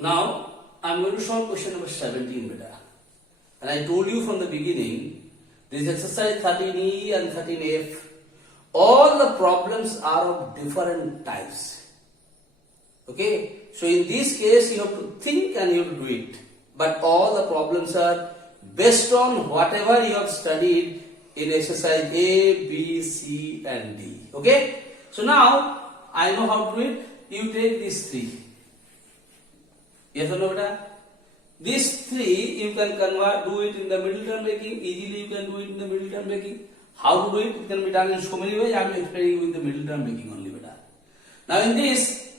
Now, I'm going to solve question number 17, beta. And I told you from the beginning, this exercise 13E and 13F, all the problems are of different types. Okay? So in this case, you have to think and you have to do it. But all the problems are based on whatever you have studied in exercise A, B, C and D. Okay? So now, I know how to do it. You take these three. Yes or no, beta? These three you can convert, do it in the middle term making. Easily you can do it in the middle term making. How to do it? It can be done in so many ways. I am explaining you in the middle term making only, beta. Now in this,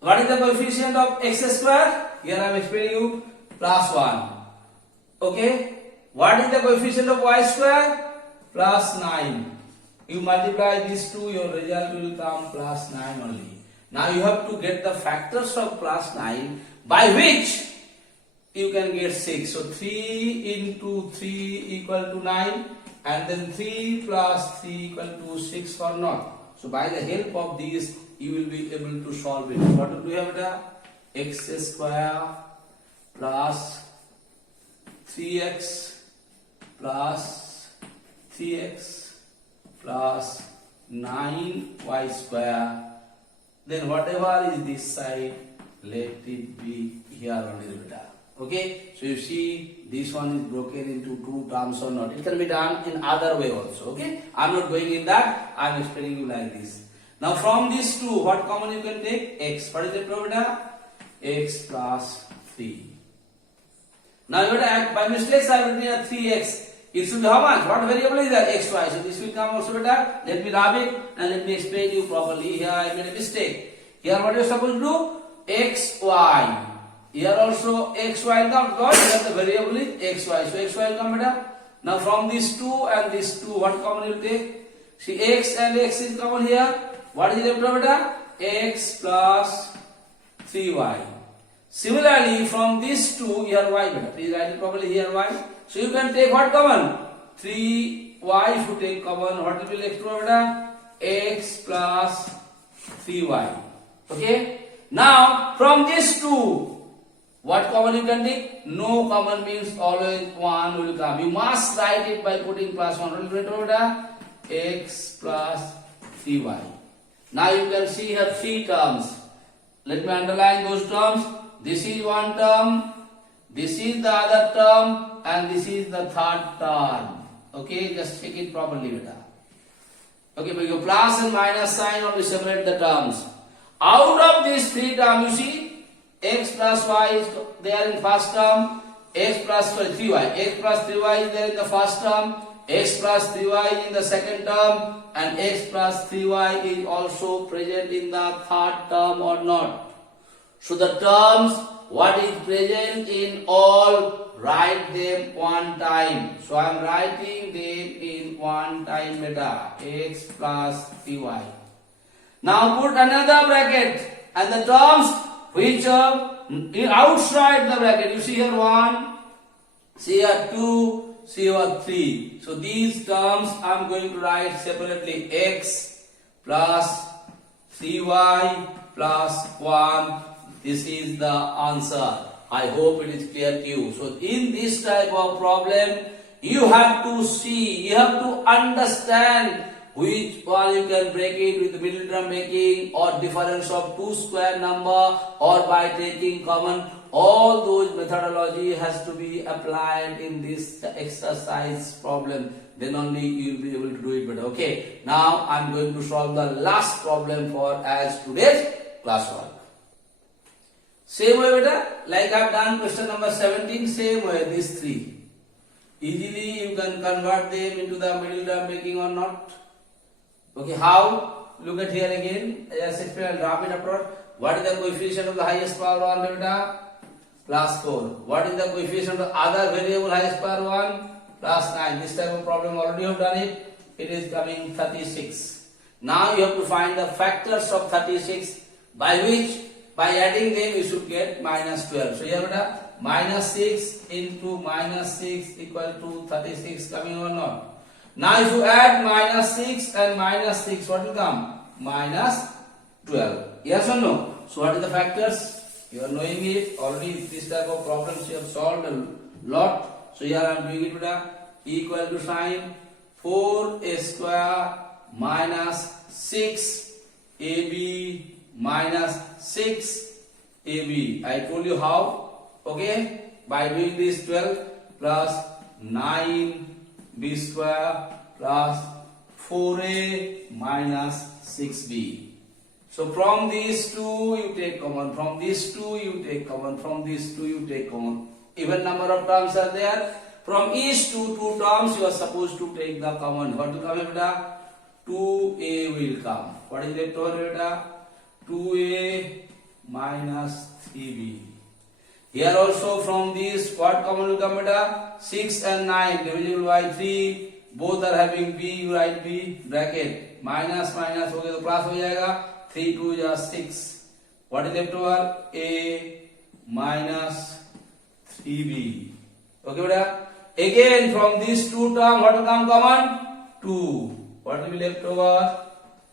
what is the coefficient of x square? Here I am explaining you plus 1. Okay? What is the coefficient of y square? Plus 9. You multiply these two, your result will come plus 9 only. Now you have to get the factors of plus 9 by which you can get 6. So 3 into 3 equal to 9 and then 3 plus 3 equal to 6 or not. So by the help of these you will be able to solve it. What do we have here? X square plus 3x plus 3x plus 9y square. Then whatever is this side, let it be here only, beta. Okay? So you see this one is broken into two terms or not. It can be done in other way also. Okay? I am not going in that. I am explaining you like this. Now from these two, what common you can take? X. What is it, beta? X plus 3. Now you have by mistakes I have written here 3x. It should be how much? What variable is that? Xy. So this will come also, beta. Let me rub it and let me explain you properly. Here I made a mistake. Here what you are supposed to do? Xy. Here also xy will come because here the variable is xy. So xy will come, beta. Now from these two and these two, what common you will take? See, x and x is common here. What is left, beta? X plus 3y. Similarly, from these two, here y, beta. Please write it properly here y. So you can take what common? 3y if you take common. What will be left, beta? X plus 3y. Okay? Now, from these two, what common you can take? No common means always 1 will come. You must write it by putting plus 1. What will be, beta? X plus 3y. Now you can see here three terms. Let me underline those terms. This is one term, this is the other term, and this is the third term. Okay, just check it properly, beta. Okay, but your plus and minus sign only separate the terms. Out of these three terms, you see, x plus y is there in first term, x plus 3y. X plus 3y is there in the first term, x plus 3y is in the second term, and x plus 3y is also present in the third term or not. So the terms, what is present in all, write them one time. So I am writing them in one time, beta. X plus 3y. Now put another bracket and the terms which are outside the bracket. You see here 1, see here 2, see here 3. So these terms I am going to write separately. X plus 3y plus 1. This is the answer. I hope it is clear to you. So in this type of problem, you have to see, you have to understand which one you can break it with the middle term making or difference of two square number or by taking common. All those methodology has to be applied in this exercise problem. Then only you will be able to do it better. Okay. Now I am going to solve the last problem for as today's classwork. Same way, beta, like I have done question number 17, same way, these three. Easily you can convert them into the middle term making or not. Okay, how? Look at here again. As explained, I'll drop it apart. What is the coefficient of the highest power 1, beta? Plus 4. What is the coefficient of the other variable highest power 1? Plus 9. This type of problem already have done it. It is coming 36. Now you have to find the factors of 36 by which by adding them you should get minus 12. So here beta, minus 6 into minus 6 equal to 36 coming or not. Now if you add minus 6 and minus 6, what will come? Minus 12. Yes or no? So what are the factors? You are knowing it already. This type of problems you have solved a lot. So here I am doing it, beta. Equal to sign 4a square minus 6ab minus 6ab. I told you how. Okay. By doing this 12 plus 9b square plus 4a minus 6b. So from these two you take common, from these two you take common, from these two you take common. Even number of terms are there. From each two terms you are supposed to take the common. What will come, beta? 2a will come. What is left over, beta? 2a minus 3b. Here also from this what common will come, beta? 6 and 9 divisible by 3. Both are having b, you write b bracket. Minus minus हो गया तो plus हो जाएगा. 3 2 is 6. What is left over? A minus 3b. Okay, beta. Again from these two terms, what will come common? 2. What will be left over?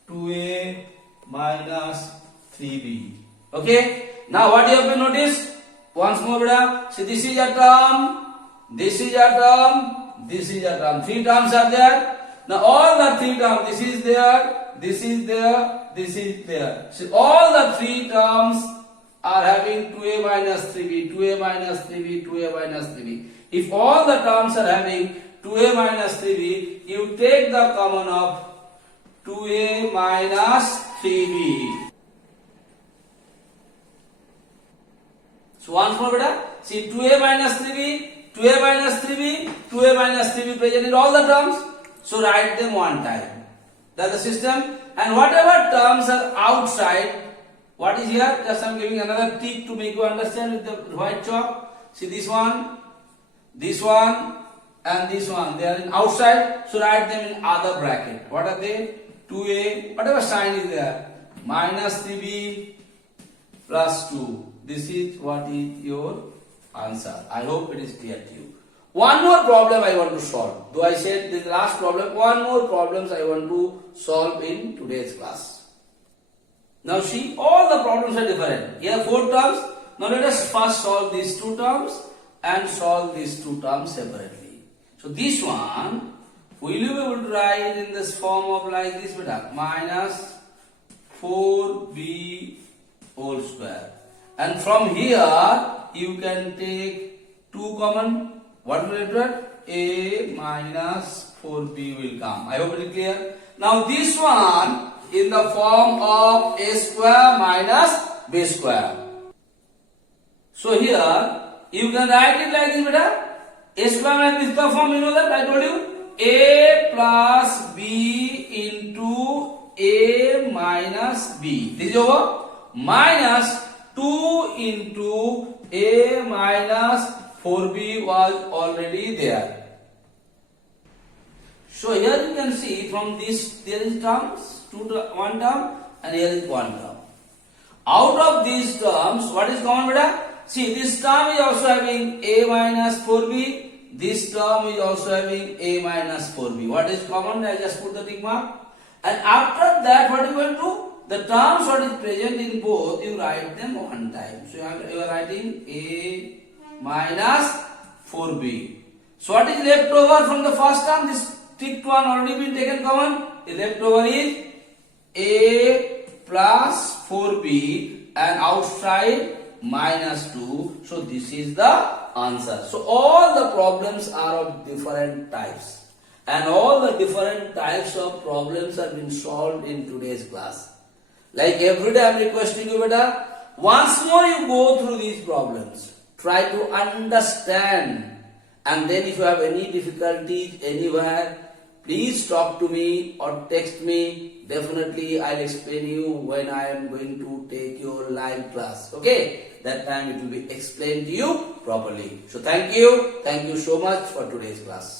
2a minus 3b. Okay. Now what you have to notice? Once more, beta. See, this is a term. This is a term. This is a term. 3 terms are there. Now all the 3 terms. This is there. This is there. This is there. So all the 3 terms are having 2a minus 3b, 2a minus 3b, 2a minus 3b. If all the terms are having 2a minus 3b, you take the common of 2a minus 3b. So once more, beta. See, 2a minus 3b, 2a minus 3b, 2a minus 3b present in all the terms. So write them one time. That's the system. And whatever terms are outside, what is here? Just I am giving another tick to make you understand with the white chalk. See this one, and this one. They are in outside. So write them in other bracket. What are they? 2a, whatever sign is there, minus 3b plus 2. This is what is your answer. I hope it is clear to you. One more problem I want to solve. Though I said this last problem, one more problems I want to solve in today's class. Now see, all the problems are different. Here 4 terms. Now let us first solve these 2 terms and solve these 2 terms separately. So this one, will you be able to write in this form of like this, beta? Minus 4b whole square. And from here, you can take 2 common. What will it be? A minus 4b will come. I hope it is clear. Now this one in the form of a square minus b square. So here you can write it like this, beta. A square minus b square form, you know that I told you. A plus b into a minus b. This is over. Minus 2 into a minus 4b was already there. So here you can see from this there is terms, 1 term and here is 1 term. Out of these terms, what is common, beta? See, this term is also having a minus 4b. This term is also having a minus 4b. What is common? I just put the tick mark. And after that, what you will do? The terms what is present in both, you write them one time. So you are writing a minus 4b. So what is left over from the first term? This ticked one already been taken common. The left over is a plus 4b and outside minus 2. So this is the answer. So all the problems are of different types. And all the different types of problems have been solved in today's class. Like every day I am requesting you, beta, once more you go through these problems. Try to understand. And then if you have any difficulties anywhere, please talk to me or text me. Definitely I'll explain you when I am going to take your live class. Okay? That time it will be explained to you properly. So thank you. Thank you so much for today's class.